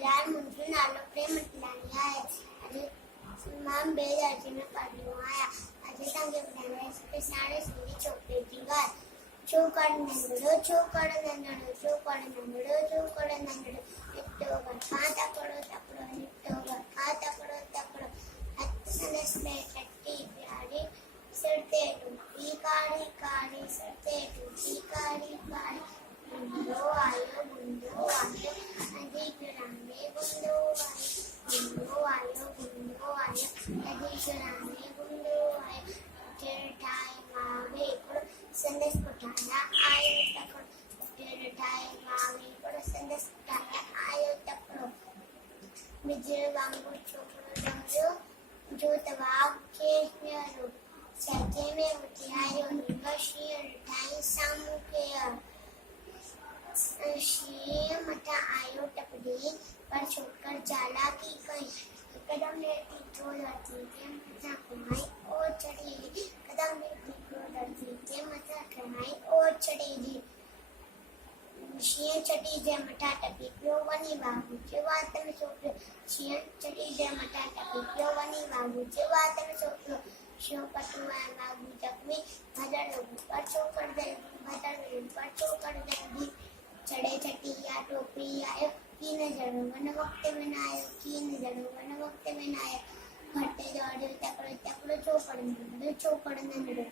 सूबेदार मुंशी नालो प्रेम मटलानी आए अरे मां बेदर्जी में पढ़ियो आया अजे तंगे बनावे पे सारे सुनी चोपड़े की गाय चोकड़ नंदड़ो इट्टो खाता पड़ो तपड़ो इट्टो खाता पड़ो तपड़ो हत्सनस में टट्टी प्यारी सरते टूटी कारी कारी सरते टूटी कारी कारी गुंडो आयो अधिक रामे गुंडो आयो अधिक रामे गुंडो आयो तेरे टाइम आवे इकड़ो संदेश पठाया आयो तकड़ो तेरे टाइम आवे इकड़ो संदेश पठाया आयो तकड़ो बिजल वांगो छोकरो डमरो जो तवाब के न्यारो सचे में उठियायो निवासी टाइम सामू के शीय मटा आयो टपड़ी पर छोड़कर जाला की कहीं कदम ने टीको लड़ती के मजा कमाई और चढ़ेगी कदम ने टीको लड़ती के मजा कमाई और चढ़ेगी शीय चढ़ी जे मटा टपी क्यों वनी बाबू जे बात में सोचो शीय चढ़ी जे मटा टपी क्यों वनी बाबू जे बात में सोचो शिव पटुआ बाबू जख्मी भदर पर चोकर दे चढ़े चटिया टोपी आयो की नजर वन वक्त में ना आयो की नजर वन वक्त में ना आयो घटे दौड़े तकड़ो चौकड़ नंदड़ो